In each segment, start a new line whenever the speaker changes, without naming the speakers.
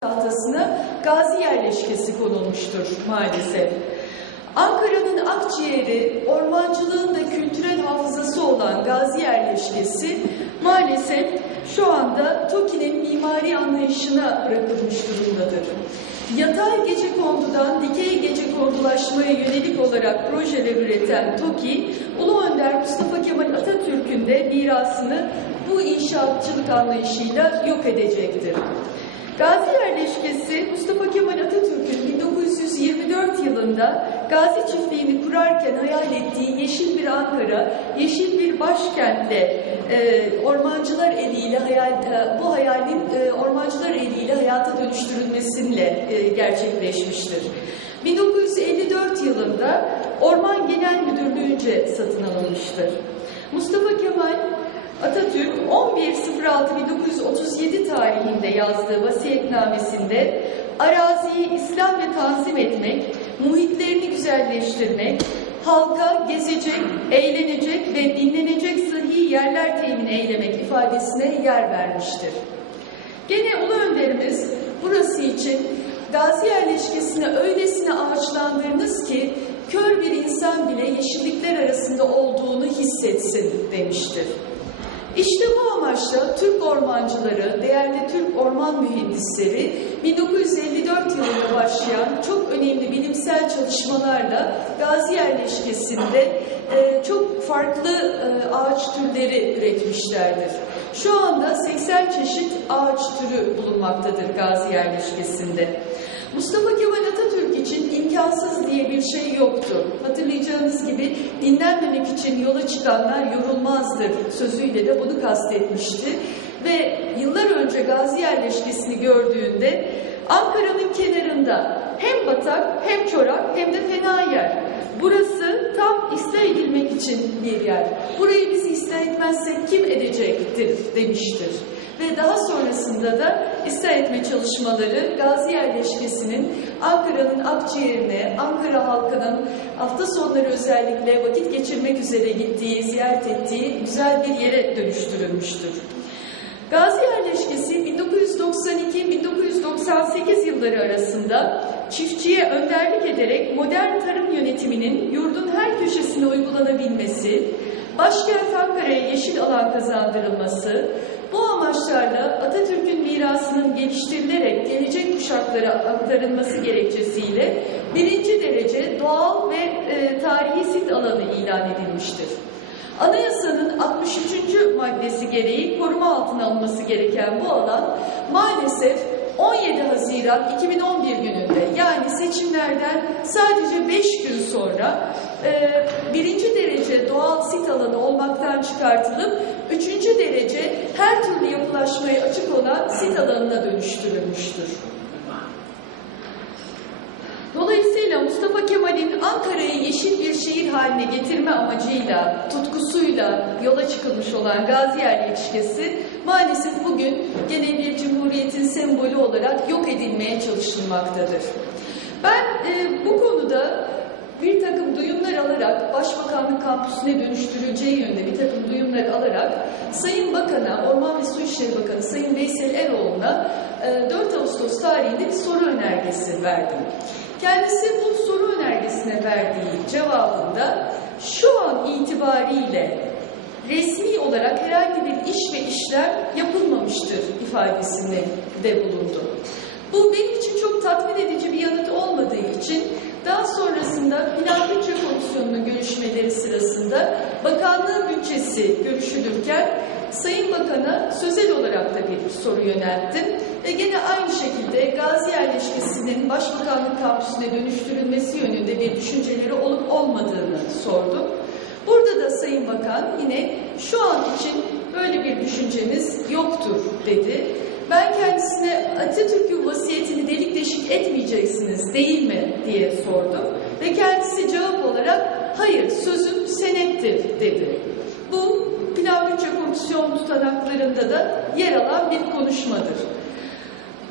tahtasına gazi yerleşkesi konulmuştur maalesef. Ankara'nın akciğeri, ormancılığın da kültürel hafızası olan gazi yerleşkesi maalesef şu anda TOKİ'nin mimari anlayışına bırakılmış durumdadır. Yatay gece kondudan dikey gece kondulaşmaya yönelik olarak projeler üreten TOKİ, Ulu Önder Mustafa Kemal Atatürk'ün de mirasını bu inşaatçılık anlayışıyla yok edecektir. Gazi yerleşkesi Mustafa Kemal Atatürk'ün 1924 yılında Gazi çiftliğini kurarken hayal ettiği yeşil bir Ankara, yeşil bir başkentle e, ormancılar eliyle hayal, e, bu hayalin e, ormancılar eliyle hayata dönüştürülmesiyle e, gerçekleşmiştir. 1954 yılında Orman Genel Müdürlüğü'nce satın alınmıştır. Mustafa Kemal Atatürk 11.06.1937 tarihinde yazdığı vasiyetnamesinde araziyi İslam ve tanzim etmek, muhitlerini güzelleştirmek, halka gezecek, eğlenecek ve dinlenecek sıhhi yerler temin eylemek ifadesine yer vermiştir. Gene Ulu Önderimiz burası için Gazi yerleşkesini öylesine ağaçlandırınız ki kör bir insan bile yeşillikler arasında olduğunu hissetsin demiştir. İşte bu amaçla Türk ormancıları, değerli Türk orman mühendisleri 1954 yılında başlayan çok önemli bilimsel çalışmalarla Gazi yerleşkesinde e, çok farklı e, ağaç türleri üretmişlerdir. Şu anda 80 çeşit ağaç türü bulunmaktadır Gazi yerleşkesinde. Mustafa Kemal Atatürk için imkansız diye bir şey yoktu. Hatırlayacağınız gibi dinlenmemek için yola çıkanlar yorulmazdır sözüyle de bunu kastetmişti. Ve yıllar önce Gazi yerleşkesini gördüğünde Ankara'nın kenarında hem batak hem çorak hem de fena yer. Burası tam ıslah edilmek için bir yer. Burayı biz ıslah etmezsek kim edecektir demiştir. Ve daha sonrasında da ıslah etme çalışmaları Gazi yerleşkesinin Ankara'nın akciğerine, Ankara halkının hafta sonları özellikle vakit geçirmek üzere gittiği, ziyaret ettiği güzel bir yere dönüştürülmüştür. Gazi yerleşkesi 1992-1998 yılları arasında çiftçiye önderlik ederek modern tarım yönetiminin yurdun her köşesine uygulanabilmesi, başkent Ankara'ya yeşil alan kazandırılması, bu amaçlarla Atatürk'ün mirasının geliştirilerek gelecek kuşaklara aktarılması gerekçesiyle birinci derece doğal ve e, tarihi sit alanı ilan edilmiştir. Anayasanın 63. maddesi gereği koruma altına alınması gereken bu alan maalesef 17 Haziran 2011 gününde yani seçimlerden sadece 5 gün sonra e, birinci derece doğal sit alanı olmaktan çıkartılıp üçüncü derece her türlü yapılaşmaya açık olan sit alanına dönüştürülmüştür. Dolayısıyla Mustafa Kemal'in Ankara'yı yeşil bir şehir haline getirme amacıyla, tutkusuyla yola çıkılmış olan Gazi yerleşkesi maalesef bugün gene bir cumhuriyetin sembolü olarak yok edilmeye çalışılmaktadır. Ben e, bu konuda bir takım duyumlar alarak Başbakanlık kampüsüne dönüştürüleceği yönde bir takım duyumlar alarak Sayın Bakan'a, Orman ve Su İşleri Bakanı Sayın Veysel Eroğlu'na e, 4 Ağustos tarihinde bir soru önergesi verdim. Kendisi bu soru önergesine verdiği cevabında şu an itibariyle resmi olarak herhangi bir iş ve işlem yapılmamıştır ifadesinde de bulundu. Bu benim için çok tatmin edici bir yanıt olmadığı için daha sonrasında Plan Bütçe Komisyonu'nun görüşmeleri sırasında bakanlığın bütçesi görüşülürken Sayın Bakan'a sözel olarak da bir soru yönelttim. Ve gene aynı şekilde Gazi yerleşkesinin Başbakanlık kampüsüne dönüştürülmesi yönünde bir düşünceleri olup olmadığını sordum. Burada da Sayın Bakan yine şu an için böyle bir düşünceniz yoktur dedi. Ben kendisine Atatürk'ün vasiyetini delik deşik etmeyeceksiniz değil mi diye sordum. Ve kendisi cevap olarak hayır sözüm senettir dedi. Bu Plan Bütçe Komisyon tutanaklarında da yer alan bir konuşmadır.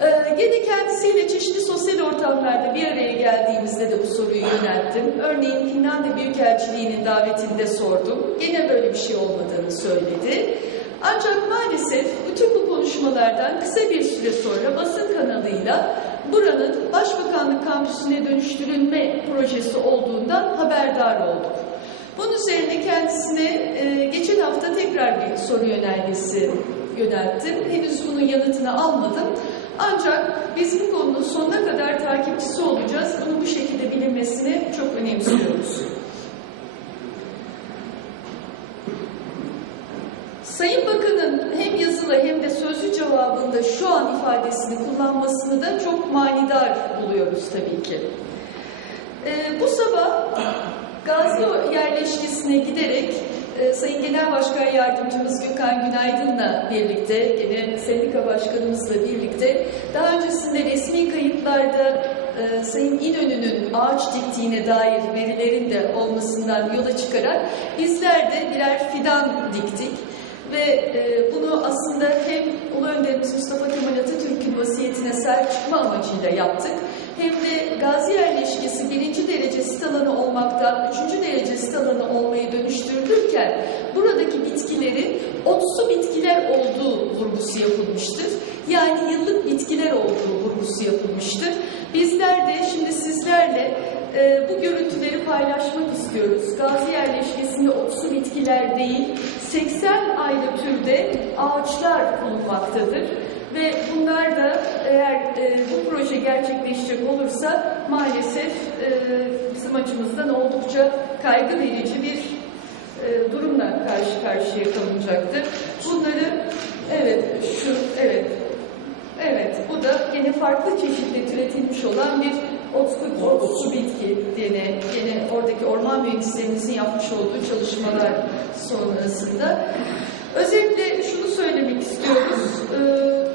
Ee, gene kendisiyle çeşitli sosyal ortamlarda bir araya geldiğimizde de bu soruyu yönelttim. Örneğin Finlandiya Büyükelçiliği'nin davetinde sordum. Gene böyle bir şey olmadığını söyledi. Ancak maalesef bütün bu konuşmalar çalışmalardan kısa bir süre sonra basın kanalıyla buranın Başbakanlık kampüsüne dönüştürülme projesi olduğundan haberdar olduk. Bunun üzerine kendisine e, geçen hafta tekrar bir soru yönergesi yönelttim. Henüz bunun yanıtını almadım. Ancak biz bu konunun sonuna kadar takipçisi olacağız. Bunu bu şekilde bilinmesini çok önemsiyoruz. Sayın Bakan'ın hem yazılı hem de sözlü cevabında şu an ifadesini kullanmasını da çok manidar buluyoruz tabii ki. Ee, bu sabah Gazi yerleşkesine giderek e, Sayın Genel Başkan Yardımcımız Gökhan Günaydın'la birlikte, gene sendika başkanımızla birlikte daha öncesinde resmi kayıtlarda e, Sayın İnönü'nün ağaç diktiğine dair verilerin de olmasından yola çıkarak bizler de birer fidan diktik ve e, bunu aslında hem Ulu Önderimiz Mustafa Kemal Atatürk'ün vasiyetine sahip çıkma amacıyla yaptık. Hem de Gazi yerleşkesi birinci derece sit alanı olmaktan üçüncü derece sit alanı olmayı dönüştürülürken buradaki bitkilerin otsu bitkiler olduğu vurgusu yapılmıştır. Yani yıllık bitkiler olduğu vurgusu yapılmıştır. Bizler de şimdi sizlerle e, bu görüntüleri paylaşmak istiyoruz. Gazi yerleşkesinde otsu bitkiler değil, 80 ayrı türde ağaçlar bulunmaktadır. Ve bunlar da eğer e, bu proje gerçekleşecek olursa maalesef e, bizim açımızdan oldukça kaygı verici bir e, durumla karşı karşıya kalınacaktır. Bunları evet şu evet evet bu da yine farklı çeşitle türetilmiş olan bir otsu, otsu bitki yine, yine oradaki orman mühendislerimizin yapmış olduğu çalışmalar sonrasında. Özetle şunu söylemek istiyoruz. Ee,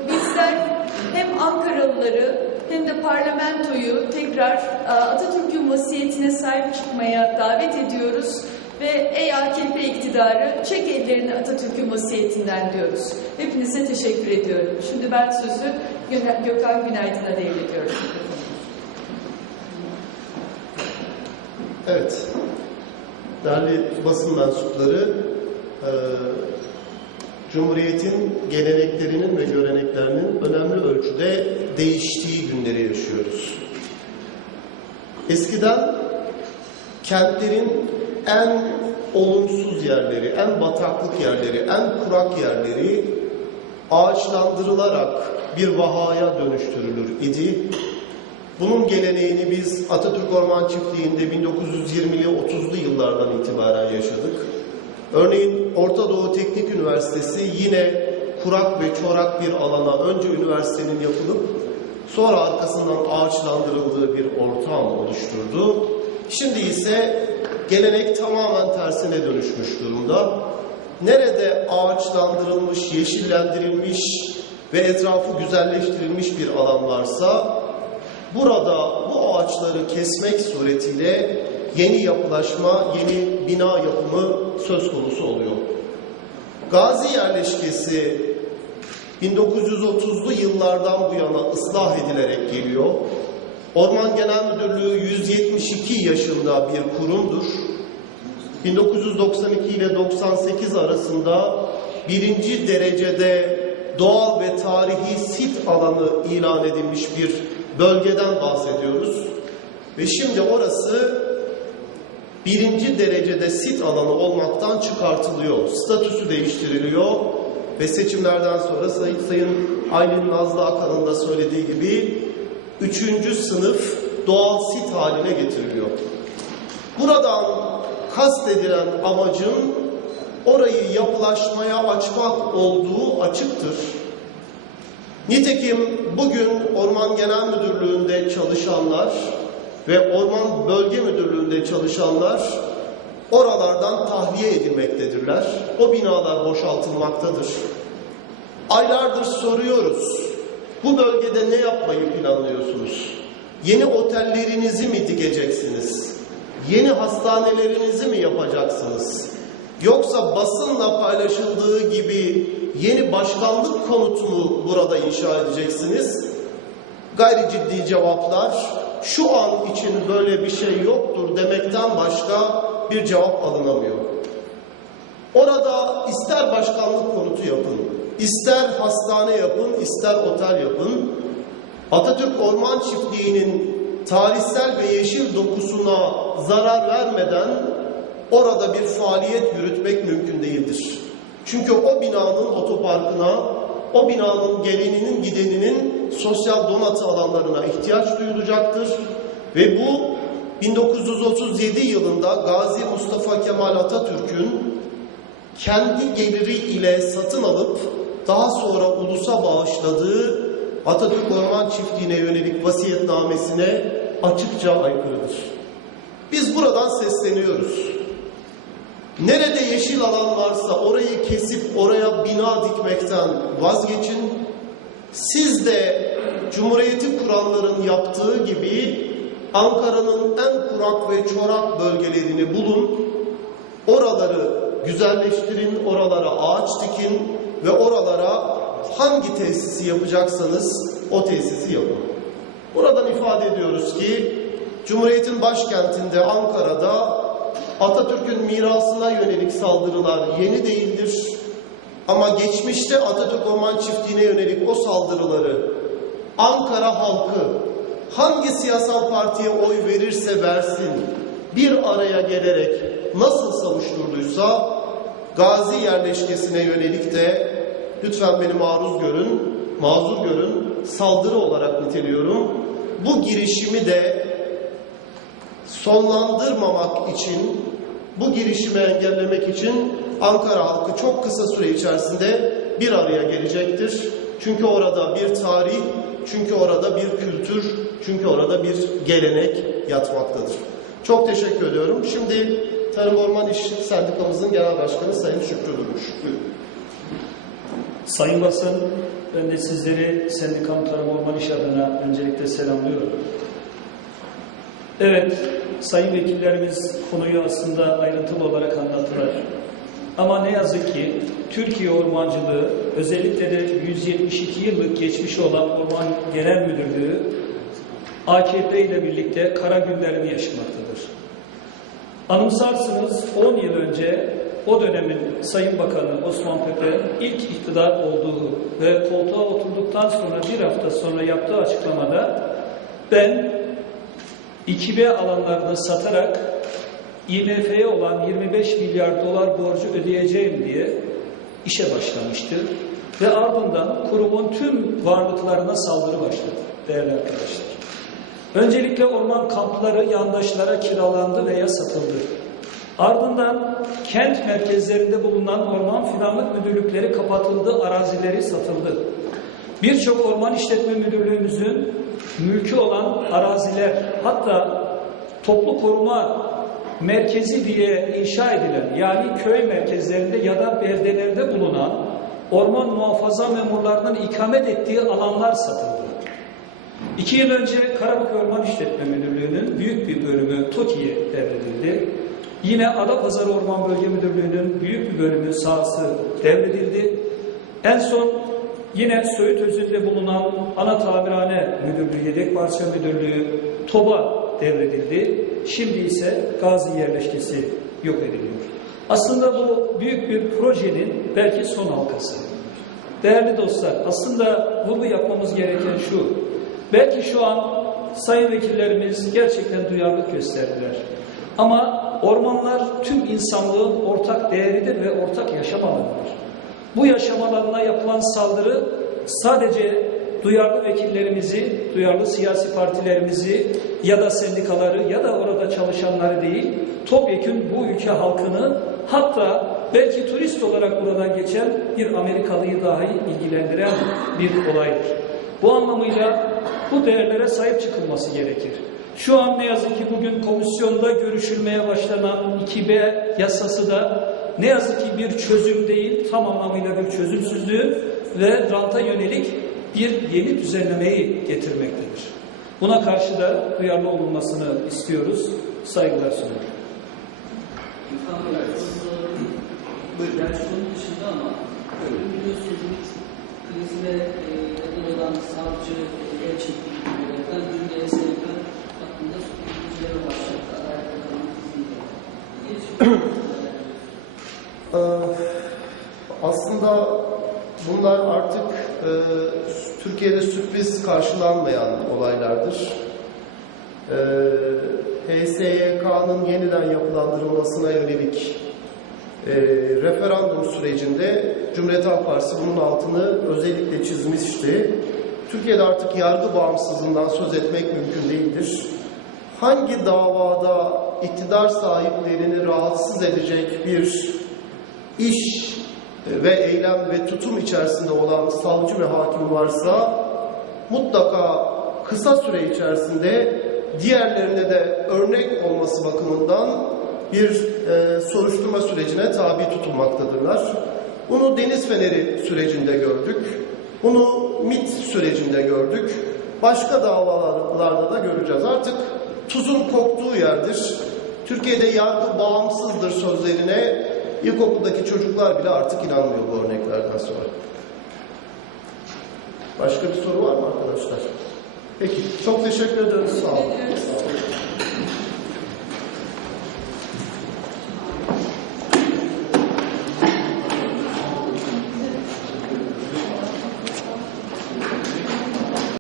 bizler hem Ankaralıları hem de parlamentoyu tekrar e, Atatürk'ün vasiyetine sahip çıkmaya davet ediyoruz ve ey AKP iktidarı çek ellerini Atatürk'ün vasiyetinden diyoruz. Hepinize teşekkür ediyorum. Şimdi ben sözü Gö- Gökhan Günaydın'a devrediyorum.
Evet, değerli basın mensupları, e, Cumhuriyet'in geleneklerinin ve göreneklerinin önemli ölçüde değiştiği günleri yaşıyoruz. Eskiden kentlerin en olumsuz yerleri, en bataklık yerleri, en kurak yerleri ağaçlandırılarak bir vahaya dönüştürülür idi. Bunun geleneğini biz Atatürk Orman Çiftliği'nde 1920'li 30'lu yıllardan itibaren yaşadık. Örneğin Orta Doğu Teknik Üniversitesi yine kurak ve çorak bir alana önce üniversitenin yapılıp sonra arkasından ağaçlandırıldığı bir ortam oluşturdu. Şimdi ise gelenek tamamen tersine dönüşmüş durumda. Nerede ağaçlandırılmış, yeşillendirilmiş ve etrafı güzelleştirilmiş bir alan varsa Burada bu ağaçları kesmek suretiyle yeni yapılaşma, yeni bina yapımı söz konusu oluyor. Gazi yerleşkesi 1930'lu yıllardan bu yana ıslah edilerek geliyor. Orman Genel Müdürlüğü 172 yaşında bir kurumdur. 1992 ile 98 arasında birinci derecede doğal ve tarihi sit alanı ilan edilmiş bir bölgeden bahsediyoruz. Ve şimdi orası birinci derecede sit alanı olmaktan çıkartılıyor. Statüsü değiştiriliyor ve seçimlerden sonra Sayın, Sayın Aylin Nazlı Akan'ın da söylediği gibi üçüncü sınıf doğal sit haline getiriliyor. Buradan kastedilen amacın orayı yapılaşmaya açmak olduğu açıktır. Nitekim bugün Orman Genel Müdürlüğü'nde çalışanlar ve Orman Bölge Müdürlüğü'nde çalışanlar oralardan tahliye edilmektedirler. O binalar boşaltılmaktadır. Aylardır soruyoruz. Bu bölgede ne yapmayı planlıyorsunuz? Yeni otellerinizi mi dikeceksiniz? Yeni hastanelerinizi mi yapacaksınız? Yoksa basınla paylaşıldığı gibi yeni başkanlık konutu mu burada inşa edeceksiniz? Gayri ciddi cevaplar şu an için böyle bir şey yoktur demekten başka bir cevap alınamıyor. Orada ister başkanlık konutu yapın, ister hastane yapın, ister otel yapın. Atatürk Orman Çiftliği'nin tarihsel ve yeşil dokusuna zarar vermeden orada bir faaliyet yürütmek mümkün değildir. Çünkü o binanın otoparkına, o binanın geleninin gideninin sosyal donatı alanlarına ihtiyaç duyulacaktır. Ve bu 1937 yılında Gazi Mustafa Kemal Atatürk'ün kendi geliri ile satın alıp daha sonra ulusa bağışladığı Atatürk Orman Çiftliği'ne yönelik vasiyetnamesine açıkça aykırıdır. Biz buradan sesleniyoruz. Nerede yeşil alan varsa orayı kesip oraya bina dikmekten vazgeçin. Siz de Cumhuriyeti kuranların yaptığı gibi Ankara'nın en kurak ve çorak bölgelerini bulun. Oraları güzelleştirin, oralara ağaç dikin ve oralara hangi tesisi yapacaksanız o tesisi yapın. Buradan ifade ediyoruz ki Cumhuriyet'in başkentinde Ankara'da Atatürk'ün mirasına yönelik saldırılar yeni değildir. Ama geçmişte Atatürk Orman Çiftliği'ne yönelik o saldırıları Ankara halkı hangi siyasal partiye oy verirse versin bir araya gelerek nasıl savuşturduysa Gazi yerleşkesine yönelik de lütfen beni maruz görün, mazur görün, saldırı olarak niteliyorum. Bu girişimi de sonlandırmamak için, bu girişimi engellemek için Ankara halkı çok kısa süre içerisinde bir araya gelecektir. Çünkü orada bir tarih, çünkü orada bir kültür, çünkü orada bir gelenek yatmaktadır. Çok teşekkür ediyorum. Şimdi Tarım Orman İş Sendikamızın Genel Başkanı Sayın Şükrü Durmuş.
Sayın basın, ben de sizleri Sendikam Tarım Orman İş adına öncelikle selamlıyorum. Evet, sayın vekillerimiz konuyu aslında ayrıntılı olarak anlattılar. Ama ne yazık ki Türkiye Ormancılığı, özellikle de 172 yıllık geçmiş olan Orman Genel Müdürlüğü, AKP ile birlikte kara günlerini yaşamaktadır. Anımsarsınız 10 yıl önce o dönemin Sayın Bakanı Osman Pepe ilk iktidar olduğu ve koltuğa oturduktan sonra bir hafta sonra yaptığı açıklamada ben 2B alanlarını satarak IMF'ye olan 25 milyar dolar borcu ödeyeceğim diye işe başlamıştı. Ve ardından kurumun tüm varlıklarına saldırı başladı değerli arkadaşlar. Öncelikle orman kampları yandaşlara kiralandı veya satıldı. Ardından kent merkezlerinde bulunan orman fidanlık müdürlükleri kapatıldı, arazileri satıldı. Birçok orman işletme müdürlüğümüzün mülkü olan araziler hatta toplu koruma merkezi diye inşa edilen yani köy merkezlerinde ya da beldelerde bulunan orman muhafaza memurlarının ikamet ettiği alanlar satıldı. İki yıl önce Karabük Orman İşletme Müdürlüğü'nün büyük bir bölümü TOKİ'ye devredildi. Yine Adapazarı Orman Bölge Müdürlüğü'nün büyük bir bölümü sahası devredildi. En son yine Söğüt Özü'nde bulunan Ana Tamirhane Müdürlüğü, Yedek Parça Müdürlüğü TOB'a devredildi. Şimdi ise Gazi yerleşkesi yok ediliyor. Aslında bu büyük bir projenin belki son halkası. Değerli dostlar, aslında vurgu yapmamız gereken şu. Belki şu an sayın vekillerimiz gerçekten duyarlılık gösterdiler. Ama ormanlar tüm insanlığın ortak değeridir ve ortak yaşam alanıdır. Bu yaşam alanına yapılan saldırı sadece duyarlı vekillerimizi, duyarlı siyasi partilerimizi ya da sendikaları ya da orada çalışanları değil, topyekun bu ülke halkını hatta belki turist olarak buradan geçen bir Amerikalıyı dahi ilgilendiren bir olaydır. Bu anlamıyla bu değerlere sahip çıkılması gerekir. Şu an ne yazık ki bugün komisyonda görüşülmeye başlanan 2B yasası da ne yazık ki bir çözüm değil, tam anlamıyla bir çözümsüzlüğü ve ranta yönelik bir yeni düzenlemeyi getirmektedir. Buna karşı da duyarlı olunmasını istiyoruz. Saygılar sunuyorum.
Yani şunun dışında ama biliyorsunuz krizine e, neden olan savcı, el çektiği hakkında başlattı. Adalet izniyle. Gelişim-
Ee, Türkiye'de sürpriz karşılanmayan olaylardır. Ee, HSYK'nın yeniden yapılandırılmasına yönelik e, referandum sürecinde Cumhuriyet Halk Partisi bunun altını özellikle çizmişti. Türkiye'de artık yargı bağımsızlığından söz etmek mümkün değildir. Hangi davada iktidar sahiplerini rahatsız edecek bir iş ve eylem ve tutum içerisinde olan savcı ve hakim varsa mutlaka kısa süre içerisinde diğerlerine de örnek olması bakımından bir e, soruşturma sürecine tabi tutulmaktadırlar. Bunu Deniz Feneri sürecinde gördük. Bunu MIT sürecinde gördük. Başka davalarda da göreceğiz. Artık tuzun koktuğu yerdir. Türkiye'de yargı bağımsızdır sözlerine ilkokuldaki çocuklar bile artık inanmıyor bu örneklerden sonra. Başka bir soru var mı arkadaşlar? Peki, çok teşekkür ederim. Sağ olun.
Teşekkür ederiz.